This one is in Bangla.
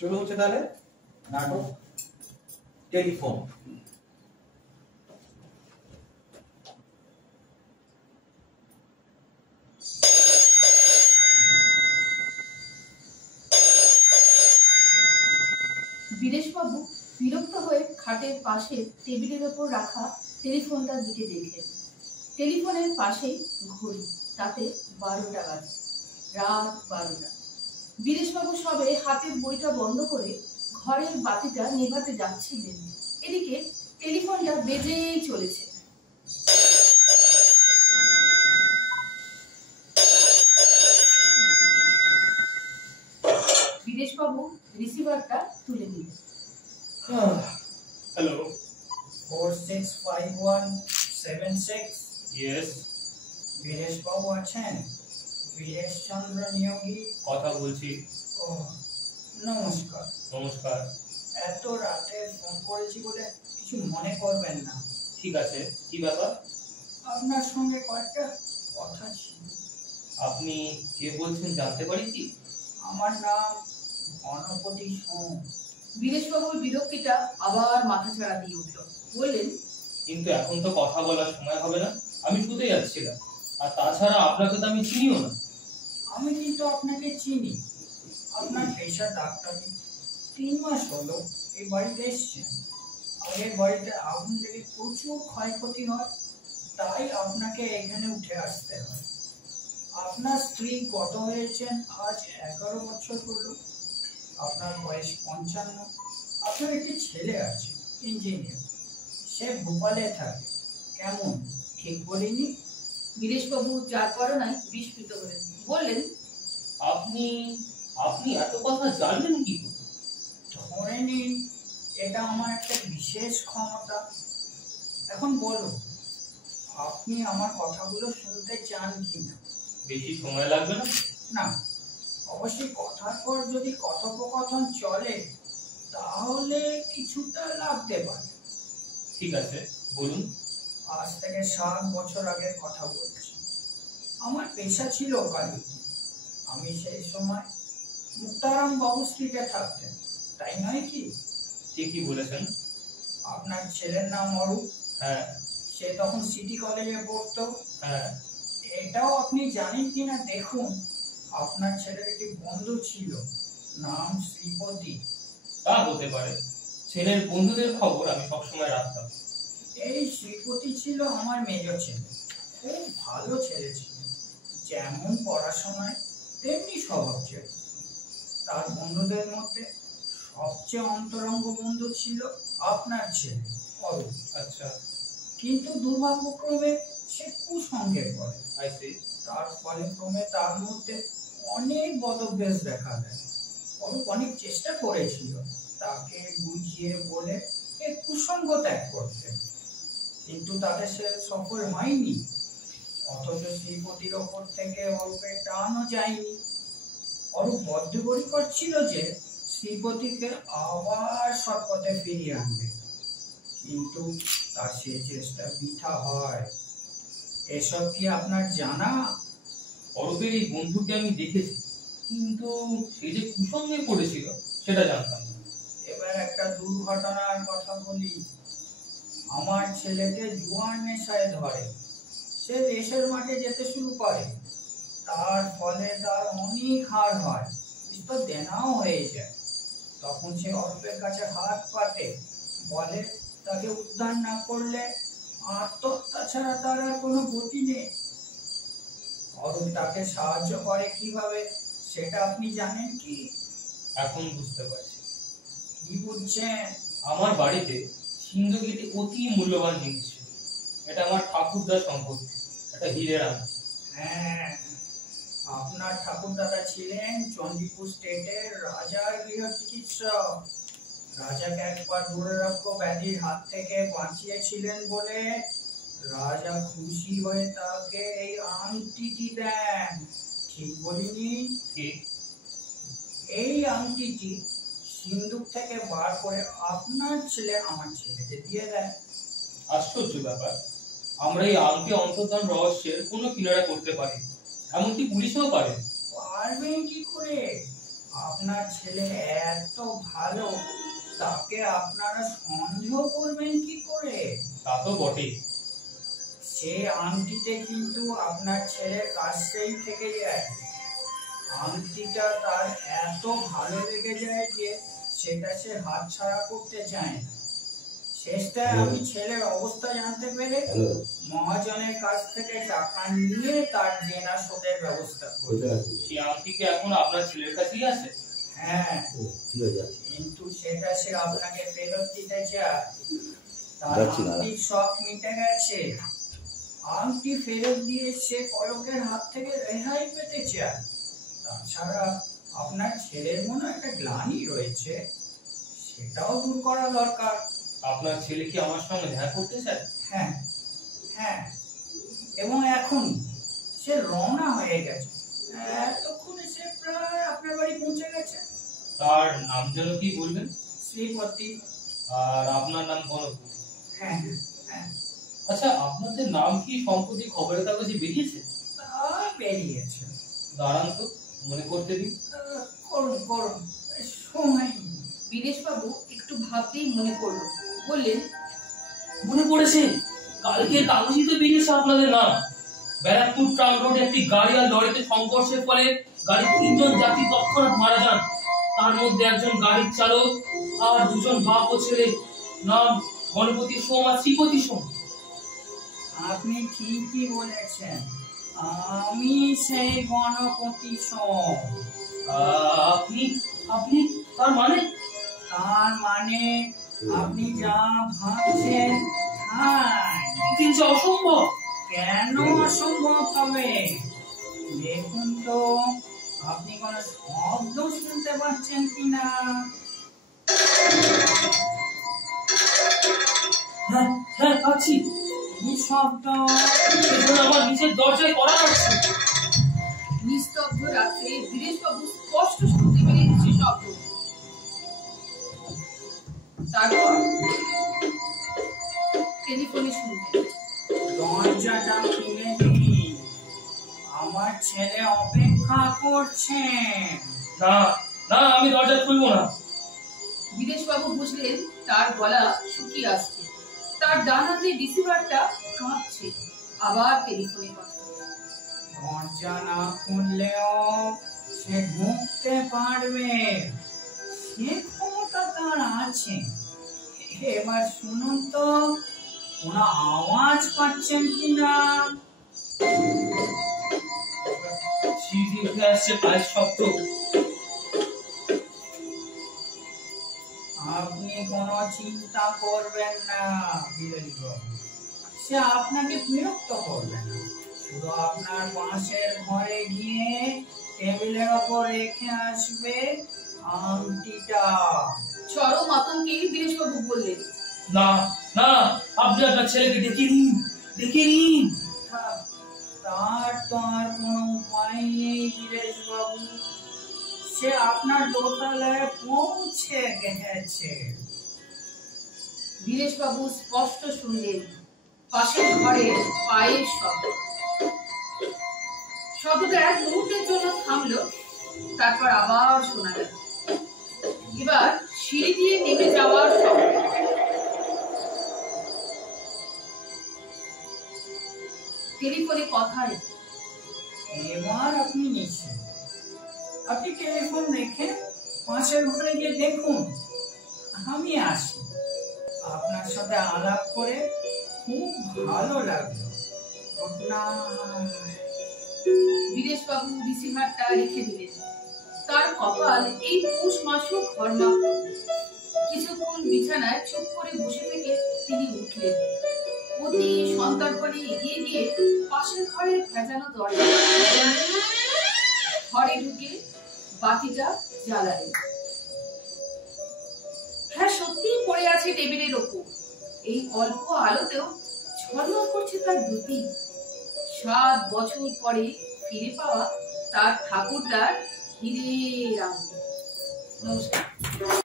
শুরু হচ্ছে তাহলে নাটক টেলিফোন। বীরেশবাবু বিরক্ত হয়ে খাটের পাশে টেবিলের ওপর রাখা টেলিফোনটার দিকে দেখলেন। টেলিফোনের পাশেই ঘড়ি, তাতে 12টা বাজে, রাত 12টা। বীরেশবাবু সবে হাতের বইটা বন্ধ করে ঘরের বাতিটা নেভাতে যাচ্ছিলেন, এদিকে টেলিফোনটা বেজেই চলেছে। বীরেশবাবু রিসিভারটা তুলে নিলেন। হ্যালো, 465176। ইয়েস, বীরেশবাবু আছেন? বীরেশ চন্দ্র নিয়োগী কথা বলছি। ও নমস্কার। নমস্কার। এত রাতে ফোন করেছি বলে কিছু মনে করবেন না। ঠিক আছে, কি ব্যাপার? আপনার সঙ্গে কয়েকটা কথা ছিল। আপনি কে বলছেন জানতে পারি কি? আমার নাম গণপতি সোম। বীরেশবাবুর বিরক্তিটা আবার মাথাচাড়া দিয়ে উঠল। বললেন, কিন্তু এখন তো কথা বলার সময় হবে না, আমি শুতে যাচ্ছিলাম। আর তাছাড়া আপনাকে তো আমি চিনিও না। আমি কিন্তু আপনাকে চিনি। আপনার পেশা ডাক্তারি। 3 মাস হলো এই বাড়িতে এসছেন। আগের বাড়িতে আগুন লেগে প্রচুর ক্ষয়ক্ষতি হয়, তাই আপনাকে এখানে উঠে আসতে হয়। আপনার স্ত্রী গত হয়েছেন আজ 11 বছর হলো। আপনার বয়স 55। আপনার একটি ছেলে আছে, ইঞ্জিনিয়ার। সে ভোপালে থাকে। কেমন, ঠিক বলিনি? বীরেশবাবু যার করোনায় বিস্মিত হলেন। বললেন, আপনি আপনি এত কথা জানলেন কি করে? ধরে নিন এটা আমার একটা বিশেষ ক্ষমতা। এখন বলুন, আপনি আমার কথাগুলো শুনতে চান কিনা? বেশি সময় লাগবে না? না, অবশ্যই কথার পর যদি কথোপকথন চলে তাহলে কিছুটা লাগতে পারে। ঠিক আছে, বলুন। আজ থেকে 7 বছর আগের কথা বলছি। আমার পেশা ছিল ওকালতি। আমি সেই সময় মুক্তারাম বাবু স্ট্রিটে থাকতেন, তাই নয় কি? ঠিকই বলেছেন। আপনার ছেলের নাম অরূপ। হ্যাঁ। সে তখন সিটি কলেজে পড়তো। হ্যাঁ। এটাও আপনি জানেন কিনা দেখুন, আপনার ছেলের একটি বন্ধু ছিল, নাম শ্রীপতি। তা হতে পারে। ছেলের বন্ধুদের খবর আমি সবসময় রাখতাম। এই শ্রীপতি ছিল আমার মেজ ছেলে। খুব ভালো ছেলে ছিল, যেমন পড়াশোনায় তেমনি স্বভাব ছিল। তার বন্ধুদের মধ্যে সবচেয়ে অন্তরঙ্গ বন্ধু ছিল আপনার ছেলে অরূপ। আচ্ছা। কিন্তু দুর্ভাগ্যক্রমে সে কুসঙ্গে পড়ে। তার ফলে ক্রমে তার মধ্যে অনেক বদভ্যাস দেখা দেয়। অরূপ অনেক চেষ্টা করেছিল তাকে বুঝিয়ে বলে এই কুসঙ্গ ত্যাগ করতে, কিন্তু তাতে সে সফল হয়নি। অথচ শ্রীপতির ওপর থেকে অরূপের টানও যায়নি। অরূপ বদ্ধপরিকর ছিল যে শ্রীপতিকে আবার সৎপথে ফিরিয়ে আনবে, কিন্তু তার সে চেষ্টা বৃথা হয়। এসব কি আপনার জানা? অরূপের এই বন্ধুকে আমি দেখেছি, কিন্তু সে যে কুসঙ্গে পড়েছিল সেটা জানতাম না। এবার একটা দুর্ঘটনার কথা বলি। আমার ছেলেকে জুয়ার নেশায় ধরে। সে দেশের মাঠে যেতে শুরু করে। তার ফলে তার অনেক হার হয়, কিছু দেনাও হয়ে যায়। তখন সে অল্পের কাছে হাত পাতে, বলে তাকে উদ্ধার না করলে আত্মহত্যা ছাড়া তার আর কোনো গতি নেই। অরূপ তাকে সাহায্য করে কিভাবে সেটা আপনি জানেন কি? এখন বুঝতে পারছি। কি বুঝছেন? আমার বাড়িতে সিন্ধুকেটি অতি মূল্যবান জিনিস ছিল। এটা আমার ঠাকুরদার সম্পত্তি, একটা হীরের আংটি। হ্যাঁ, আপনার ঠাকুরদাদা ছিলেন চণ্ডীপুর স্টেটের রাজার গৃহ চিকিৎসক। রাজাকে একবার দুরারোগ্য ব্যাধির হাত থেকে বাঁচিয়েছিলেন বলে রাজা খুশি হয়ে তাকে এই আংটিটি দেন। ঠিক বলিনি? ঠিক। এই আংটিটি সিন্ধুক থেকে বার করে আপনার ছেলে আমার ছেলেকে দিয়ে দেয়। আশ্চর্য ব্যাপার, আমরা এই আংটি অন্তর্ধান রহস্যের কোনো কিনারা করতে পারি, এমনকি পুলিশও পারে। পারবেন কি করে? আপনার ছেলে এত ভালো, তাকে আপনারা সন্দেহ করবেন কি করে? তা তো বটেই। সে আংটিতে কিন্তু আপনার ছেলের কাছেই থেকে যায়। আংটিটা তার এত ভালো লেগে যায় যে সেটা সে হাতছাড়া করতে চায় না। শেষটায় আমি ছেলের অবস্থা জানতে পেরে মহাজনের কাছ থেকে টাকা নিয়ে তার দেনা শোধের ব্যবস্থা করি। সেই আংটি কি এখন আপনার ছেলের কাছেই আছে? হ্যাঁ, কিন্তু সেটা সে আপনাকে ফেরত দিতে চায়। তার আংটির শখ মিটে গেছে। আংটি ফেরত দিয়ে সে কলকের হাত থেকে রেহাই পেতে চায়। তাছাড়া আপনার ছেলের মনে একটা গ্লানি রয়েছে, সেটাও দূর করা দরকার। আপনার ছেলে কি আমার সঙ্গে দেখা করতে চায়? হ্যাঁ হ্যাঁ, এবং এখন সে রওনা হয়ে গেছে। এতক্ষণে সে প্রায় আপনার বাড়ি পৌঁছে গেছে। তার নাম যেন কি বলবেন? শ্রীপতি। আর আপনার নাম গণপতি। হ্যাঁ হ্যাঁ, আচ্ছা, আপনাদের নাম কি সম্প্রতি খবরের কাগজে বেরিয়েছে? তা বেরিয়েছে। দাঁড়ান তো, মনে করতে দিন। করুন করুন, সময়। বিদেশবাবু একটু ভাবতেই মনে পড়লো, বললেন, মনে পড়েছে, কালকে কাগজে তো বেরিয়েছে আপনাদের নাম। ব্যারাকপুর ট্রাম রোডে একটি গাড়ি আর লরিতে সংঘর্ষের ফলে গাড়ির 3 জন যাত্রী তৎক্ষণাৎ মারা যান। তার মধ্যে একজন গাড়ির চালক আর 2 জন বাপ ও ছেলে। নাম গণপতি সোম আর শ্রীপতি সোম। আপনি ঠিকই বলেছেন, আমি সেই গণপতি সোম। আপনি আপনি তার মানে? তার মানে আপনি যা ভাবছেন তাই। কিন্তু অসম্ভব। কেন অসম্ভব হবে? দেখুন তো, আপনি কোন শব্দ শুনতে পাচ্ছেন কিনা? হ্যাঁ হ্যাঁ, পাচ্ছি। কি শব্দ? আমার নিচের দরজায় করা আছে। নিস্তব্ধ রাত্রে বিদেশবাবু স্পষ্ট শুনতে পেরেছে শব্দ। তারপর টেলিফোনে শুনলেন, দরজাটা খুলে দিন, আমার ছেলে অপেক্ষা করছে। না না, আমি দরজা খুলবো না। বিদেশবাবু বুঝলেন তার গলা শুকিয়ে আসছে, তার ডান হাতে রিসিভারটা কাঁপছে। আবার টেলিফোনে কথা। দরজা না খুললেও সে ঢুকতে পারবে, সে ক্ষমতা তার আছে। এবার শুনুন তো, কোন আওয়াজ পাচ্ছেন কিনা? সিঁড়ি উঠে আসছে পায়ের শব্দ। আপনি কোনো চিন্তা করবেন না বিদেশবাবু, সে আপনাকে বিরক্ত করবে না। শুধু আপনার পাশের ঘরে গিয়ে টেবিলের ওপর রেখে আসবে আংটিটা। চরম আতঙ্কে বিদেশবাবু বললেন, না না, আপনি আপনার ছেলেকে ডেকে নিন, ডেকে নিন। তার তো আর কোনো উপায় নেই বিদেশবাবু, সে আপনার দোতলায় পৌঁছে গেছে। বিদেশবাবু স্পষ্ট শুনলেন পাশের ঘরে পায়ের শব্দ। শব্দটা এক মুহূর্তের জন্য থামলো, তারপর আবার শোনা গেল। এবার সিঁড়ি দিয়ে নেমে যাওয়ার শব্দ। টেলিফোনে কথা এলো। এবার আপনি নিশ্চিত। আপনি টেলিফোন রেখে পাশের ঘরে গিয়ে দেখুন, আমি আসি। আপনার সাথে আলাপ করে খুব ভালো লাগলো। Good night. বিদেশবাবু রিসিভারটা রেখে দিলেন। তার কপাল এই পৌষ মাসও ঘরমাক্ত। কিছুক্ষণ বিছানায় চুপ করে বসে থেকে তিনি উঠলেন। অতি সন্তর্পণে এগিয়ে গিয়ে পাশের ঘরে ভেজানো দরজা ঘরে ঢুকে বাতিটা জ্বালালেন। হ্যাঁ, সত্যিই পড়ে আছে টেবিলের ওপর। এই অল্প আলোতেও ঝলমল করছে তার দুটি। 7 বছর পরে ফিরে পাওয়া তার ঠাকুরদার হীরের আংটি। নমস্কার।